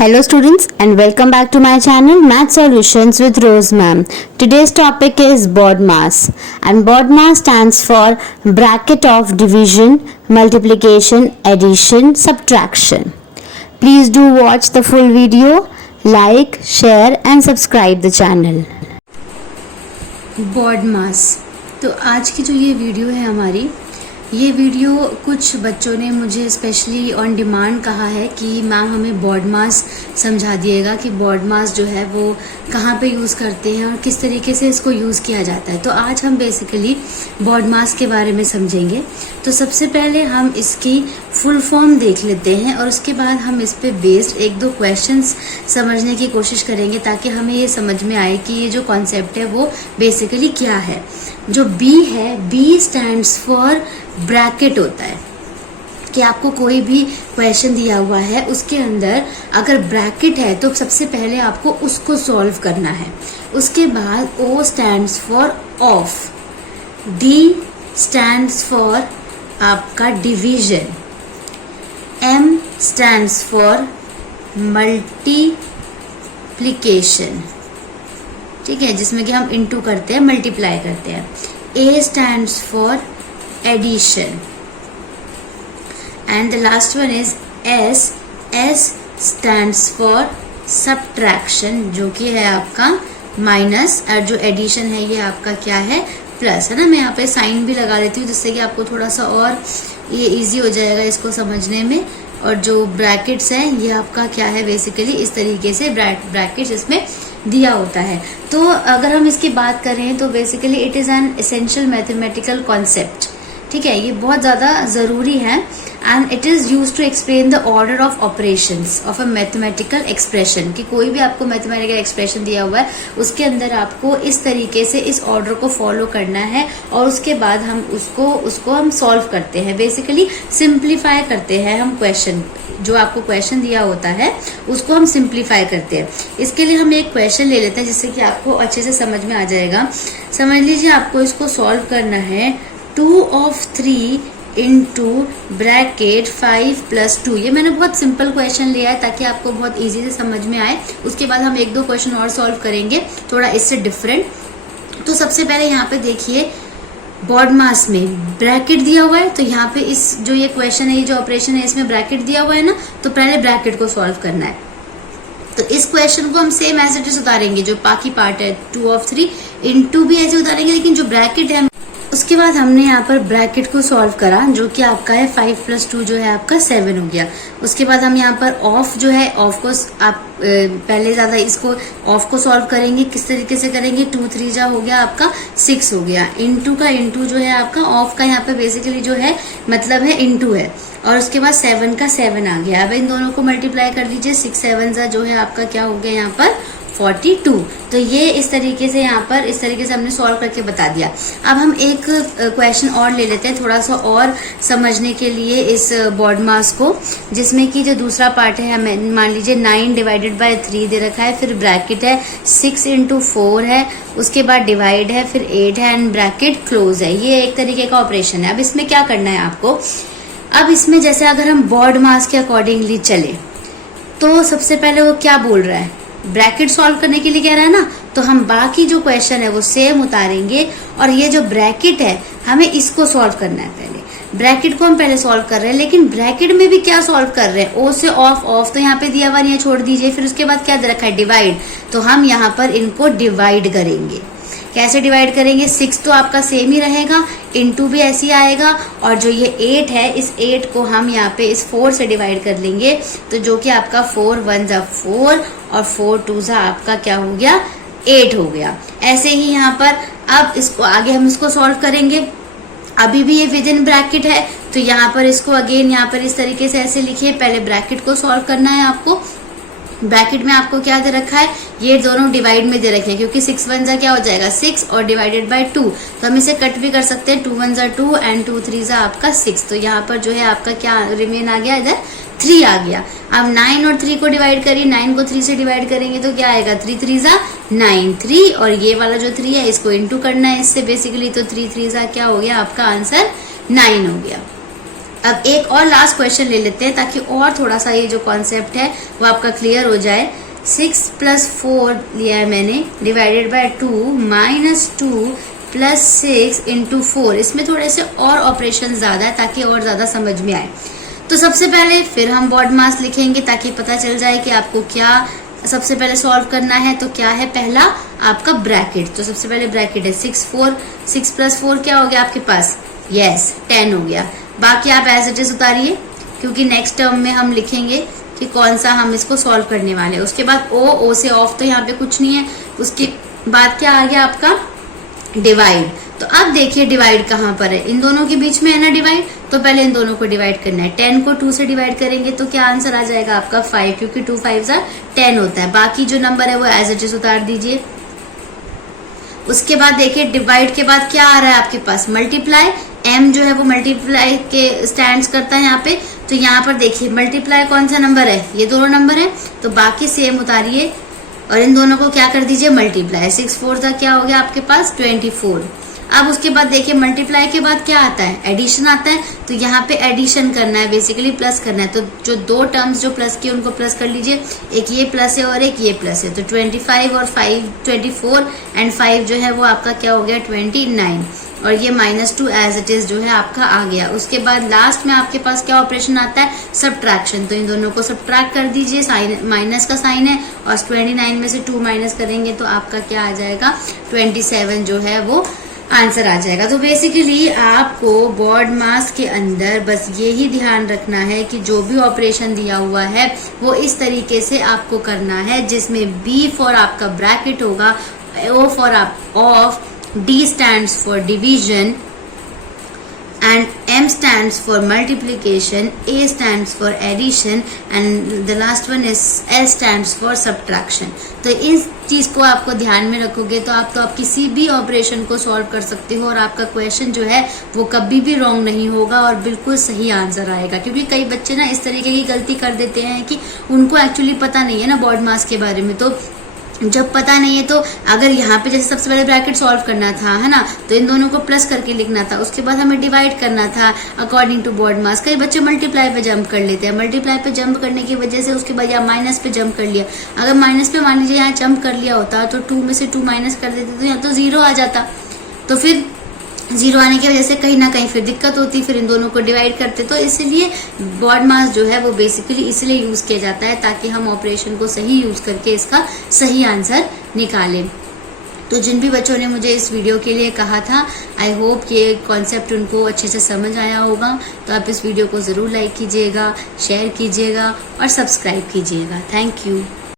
Hello students and welcome back to my channel Math Solutions with Rose Ma'am. Today's topic is BODMAS and BODMAS stands for bracket of division, multiplication, addition, subtraction. Please do watch the full video, like, share and subscribe the channel. BODMAS तो आज की जो ये video है हमारी, ये video कुछ बच्चों ने मुझे स्पेशली ऑन डिमांड कहा है कि मैम हमें BODMAS समझा दिएगा कि BODMAS जो है वो कहाँ पे यूज़ करते हैं और किस तरीके से इसको यूज़ किया जाता है। तो आज हम बेसिकली BODMAS के बारे में समझेंगे। तो सबसे पहले हम इसकी फुल फॉर्म देख लेते हैं और उसके बाद हम इस पे बेस्ड एक दो क्वेश्चंस समझने की कोशिश करेंगे ताकि हमें ये समझ में आए कि ये जो कॉन्सेप्ट है वो बेसिकली क्या है। जो B है, B स्टैंड्स फॉर ब्रैकेट होता है कि आपको कोई भी क्वेश्चन दिया हुआ है उसके अंदर अगर ब्रैकेट है तो सबसे पहले आपको उसको सॉल्व करना है। उसके बाद O stands for of, D stands for आपका division, M stands for multiplication, ठीक है, जिसमें कि हम इनटू करते हैं, मल्टीप्लाई करते हैं। A stands for addition and the last one is S stands for subtraction, जो कि है आपका माइनस, और जो एडिशन है ये आपका क्या है, प्लस, है ना। मैं यहाँ पे साइन भी लगा लेती हूँ जिससे कि आपको थोड़ा सा और ये इजी हो जाएगा इसको समझने में। और जो ब्रैकेट्स हैं ये आपका क्या है, बेसिकली इस तरीके से ब्रैकेट्स इसमें दिया होता है। तो अगर हम इसकी बात करें तो basically it is an essential mathematical concept, ठीक है, ये बहुत ज़्यादा ज़रूरी है। And it is use to explain the order of operations of a mathematical expression, कि कोई भी आपको मैथमेटिकल एक्सप्रेशन दिया हुआ है उसके अंदर आपको इस तरीके से इस ऑर्डर को फॉलो करना है और उसके बाद हम उसको हम सॉल्व करते हैं, बेसिकली सिंप्लीफाई करते हैं हम क्वेश्चन। जो आपको क्वेश्चन दिया होता है उसको हम सिंप्लीफाई करते हैं। इसके लिए हम एक क्वेश्चन ले लेते हैं जिससे कि आपको अच्छे से समझ में आ जाएगा। समझ लीजिए आपको इसको सॉल्व करना है 2 of 3 इंटू ब्रैकेट 5 + 2। ये मैंने बहुत सिंपल क्वेश्चन लिया है ताकि आपको बहुत इजी से समझ में आए। उसके बाद हम एक दो क्वेश्चन और सॉल्व करेंगे थोड़ा इससे डिफरेंट। तो सबसे पहले यहाँ पे देखिए BODMAS में ब्रैकेट दिया हुआ है, तो यहाँ पे इस जो ये क्वेश्चन है, ये जो ऑपरेशन है, इसमें ब्रैकेट दिया हुआ है ना, तो पहले ब्रैकेट को सॉल्व करना है। तो इस क्वेश्चन को हम सेम एज इट इज उतारेंगे, जो बाकी पार्ट है 2 of 3 इंटू भी ऐसे उतारेंगे, लेकिन जो ब्रैकेट है उसके बाद हमने यहाँ पर ब्रैकेट को सॉल्व करा, जो कि आपका है 5 + 2 जो है आपका 7 हो गया। उसके बाद हम यहाँ पर ऑफ जो है, ऑफ को आप पहले ज्यादा इसको ऑफ को सॉल्व करेंगे। किस तरीके से करेंगे, 2 3 जा हो गया आपका 6 हो गया। इंटू का इंटू जो है आपका ऑफ का यहाँ पे बेसिकली जो है मतलब है इंटू है, और उसके बाद 7 का 7 आ गया। अब इन दोनों को मल्टीप्लाई कर दीजिए, 6 7 जा जो है आपका क्या हो गया यहाँ पर 42। तो ये इस तरीके से यहाँ पर इस तरीके से हमने सॉल्व करके बता दिया। अब हम एक क्वेश्चन और ले लेते हैं थोड़ा सा और समझने के लिए इस BODMAS को, जिसमें कि जो दूसरा पार्ट है, हमें मान लीजिए 9 / 3 दे रखा है, फिर ब्रैकेट है 6 × 4 है, उसके बाद डिवाइड है, फिर 8 है एंड ब्रैकेट क्लोज है। ये एक तरीके का ऑपरेशन है। अब इसमें क्या करना है आपको, अब इसमें जैसे अगर हम BODMAS के अकॉर्डिंगली चले तो सबसे पहले वो क्या बोल रहा है, ब्रैकेट सॉल्व करने के लिए कह रहा है ना, तो हम बाकी जो क्वेश्चन है वो सेम उतारेंगे और ये जो ब्रैकेट है हमें इसको सॉल्व करना है। पहले ब्रैकेट को हम पहले सॉल्व कर रहे हैं, लेकिन ब्रैकेट में भी क्या सॉल्व कर रहे हैं, ओ से ऑफ, ऑफ तो यहाँ पे दिया हुआ नहीं है, छोड़ दीजिए। फिर उसके बाद क्या दे रखा है, डिवाइड, तो हम यहाँ पर इनको डिवाइड करेंगे। कैसे डिवाइड करेंगे, 6 तो आपका सेम ही रहेगा, इंटू भी ऐसे ही आएगा, और जो ये 8 है, इस 8 को हम यहाँ पे इस 4 से डिवाइड कर लेंगे, तो जो कि आपका 4 1 जा 4 और 4 2 जा आपका क्या हो गया, 8 हो गया। ऐसे ही यहाँ पर अब इसको आगे हम इसको सॉल्व करेंगे। अभी भी ये विद इन ब्रैकेट है, तो यहाँ पर इसको अगेन यहाँ पर इस तरीके से ऐसे लिखिए, पहले ब्रैकेट को सॉल्व करना है आपको। ब्रैकेट में आपको क्या दे रखा है, ये दोनों डिवाइड में दे रखे हैं, क्योंकि 6 1 जा क्या हो जाएगा 6 और डिवाइडेड बाय 2, तो हम इसे कट भी कर सकते हैं, 2 1 जा 2 एंड 2 3 जा आपका 6। तो यहाँ पर जो है आपका क्या रिमेन आ गया, इधर 3 आ गया। अब 9 और 3 को डिवाइड करिए, 9 को 3 से डिवाइड करेंगे तो क्या आएगा, 3 3 जा 9, 3 और ये वाला जो 3 है इसको इंटू करना है इससे बेसिकली, तो 3 3 जा क्या हो गया आपका आंसर 9 हो गया। अब एक और लास्ट क्वेश्चन ले लेते हैं ताकि और थोड़ा सा ये जो कॉन्सेप्ट है वो आपका क्लियर हो जाए। 6 + 4 लिया है मैंने डिवाइडेड बाय 2 -2 + 6 × 4। इसमें थोड़े से और ऑपरेशन ज्यादा है ताकि और ज्यादा समझ में आए। तो सबसे पहले फिर हम बॉड मास लिखेंगे ताकि पता चल जाए कि आपको क्या सबसे पहले सॉल्व करना है। तो क्या है, पहला आपका ब्रैकेट। तो सबसे पहले ब्रैकेट है 6 + 4 क्या हो गया आपके पास, यस 10 हो गया। बाकी आप एज इट इज उतारिए क्योंकि नेक्स्ट टर्म में हम लिखेंगे कि कौन सा हम इसको सॉल्व करने वाले हैं। उसके बाद ओ से ऑफ तो यहाँ पे कुछ नहीं है। उसके बाद क्या आ गया आपका डिवाइड। तो अब देखिए डिवाइड कहाँ पर है, इन दोनों के बीच में है ना डिवाइड। तो पहले इन दोनों को डिवाइड करना है। 10 को 2 से डिवाइड करेंगे तो क्या आंसर आ जाएगा आपका 5, क्योंकि 2 5 10 होता है। बाकी जो नंबर है वो एज इट इज उतार दीजिए। उसके बाद देखिए डिवाइड के बाद क्या आ रहा है आपके पास, मल्टीप्लाई। m जो है वो मल्टीप्लाई के स्टैंड्स करता है यहाँ पे। तो यहाँ पर देखिए मल्टीप्लाई कौन सा नंबर है, ये दोनों नंबर है। तो बाकी सेम उतारिए और इन दोनों को क्या कर दीजिए, मल्टीप्लाई। 6 4 था क्या हो गया आपके पास 24। अब उसके बाद देखिए मल्टीप्लाई के बाद क्या आता है, एडिशन आता है। तो यहाँ पे एडिशन करना है, बेसिकली प्लस करना है। तो जो दो टर्म्स जो प्लस की उनको प्लस कर लीजिए, एक ये प्लस है और एक ये प्लस है। तो 25 और 5 24 एंड 5 जो है वो आपका क्या हो गया 29। और ये -2 एज इट इज जो है आपका आ गया। उसके बाद लास्ट में आपके पास क्या ऑपरेशन आता है, सब्ट्रैक्शन। तो इन दोनों को सब्ट्रैक्ट कर दीजिए, साइन माइनस का साइन है और 29 में से 2 माइनस करेंगे तो आपका क्या आ जाएगा 27 जो है वो आंसर आ जाएगा। तो बेसिकली आपको बॉड मास के अंदर बस यही ध्यान रखना है कि जो भी ऑपरेशन दिया हुआ है वो इस तरीके से आपको करना है, जिसमें B फॉर आपका ब्रैकेट होगा, O for of, D stands for division and M stands for multiplication, A stands for addition and the last one is S stands for subtraction। तो इस चीज को आपको ध्यान में रखोगे तो आप किसी भी ऑपरेशन को सॉल्व कर सकते हो और आपका क्वेश्चन जो है वो कभी भी रॉन्ग नहीं होगा और बिल्कुल सही आंसर आएगा। क्योंकि कई बच्चे ना इस तरीके की गलती कर देते हैं कि उनको एक्चुअली पता नहीं है ना बॉड मास के बारे में। तो जब पता नहीं है तो अगर यहाँ पे जैसे सबसे पहले ब्रैकेट सॉल्व करना था, है ना, तो इन दोनों को प्लस करके लिखना था। उसके बाद हमें डिवाइड करना था अकॉर्डिंग टू बॉड मास। कई बच्चे मल्टीप्लाई पे जंप कर लेते हैं, मल्टीप्लाई पे जंप करने की वजह से उसके बाद यहाँ माइनस पे जंप कर लिया। अगर माइनस पे मान लीजिए यहाँ जंप कर लिया होता तो 2 में से 2 माइनस कर देते तो यहाँ तो 0 आ जाता। तो फिर 0 आने की वजह से कहीं ना कहीं फिर दिक्कत होती, फिर इन दोनों को डिवाइड करते। तो इसलिए बॉड मास जो है वो बेसिकली इसलिए यूज किया जाता है ताकि हम ऑपरेशन को सही यूज करके इसका सही आंसर निकालें। तो जिन भी बच्चों ने मुझे इस वीडियो के लिए कहा था, आई होप कि ये कॉन्सेप्ट उनको अच्छे से समझ आया होगा। तो आप इस वीडियो को ज़रूर लाइक कीजिएगा, शेयर कीजिएगा और सब्सक्राइब कीजिएगा। Thank you.